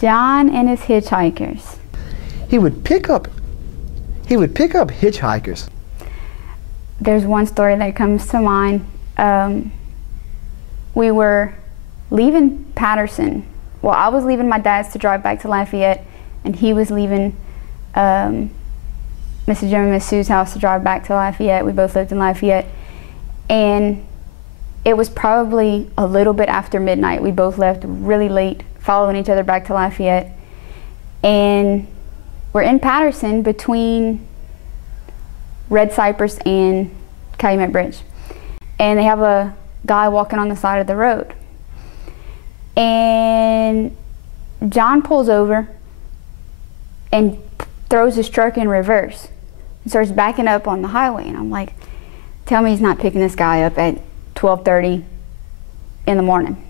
John and his hitchhikers. He would pick up hitchhikers. There's one story that comes to mind. We were leaving Patterson. Well, I was leaving my dad's to drive back to Lafayette, and he was leaving Mr. Jim and Miss Sue's house to drive back to Lafayette. We both lived in Lafayette. And it was probably a little bit after midnight. We both left really late, following each other back to Lafayette. And we're in Patterson between Red Cypress and Calumet Bridge. And they have a guy walking on the side of the road. And John pulls over and throws his truck in reverse and starts backing up on the highway. And I'm like, tell me he's not picking this guy up at 12:30 in the morning.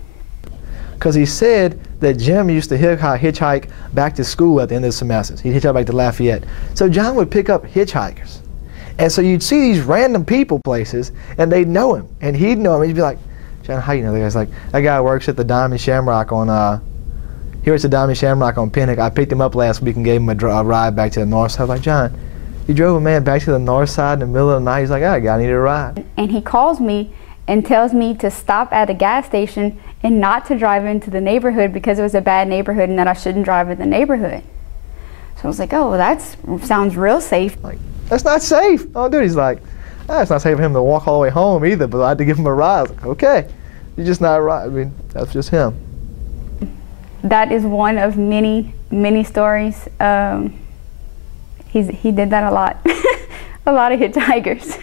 Because he said that Jim used to hitchhike back to school at the end of the semesters. He'd hitchhike back to Lafayette. So John would pick up hitchhikers. And so you'd see these random people places, and they'd know him, and he'd know him, and you'd be like, John, how you know the guy's like, that guy works at the Diamond Shamrock on, he works at Diamond Shamrock on Pinnock. I picked him up last week and gave him a ride back to the north side. I was like, John, you drove a man back to the north side in the middle of the night? He's like, I needed a ride. And he calls me and tells me to stop at a gas station and not to drive into the neighborhood because it was a bad neighborhood and that I shouldn't drive in the neighborhood. So I was like, oh, well, that sounds real safe. Like, that's not safe. Oh, dude, he's like, it's not safe for him to walk all the way home either, but I had to give him a ride. I was like, okay, you're just not right. I mean, that's just him. That is one of many, many stories. He did that a lot. A lot of hitchhikers.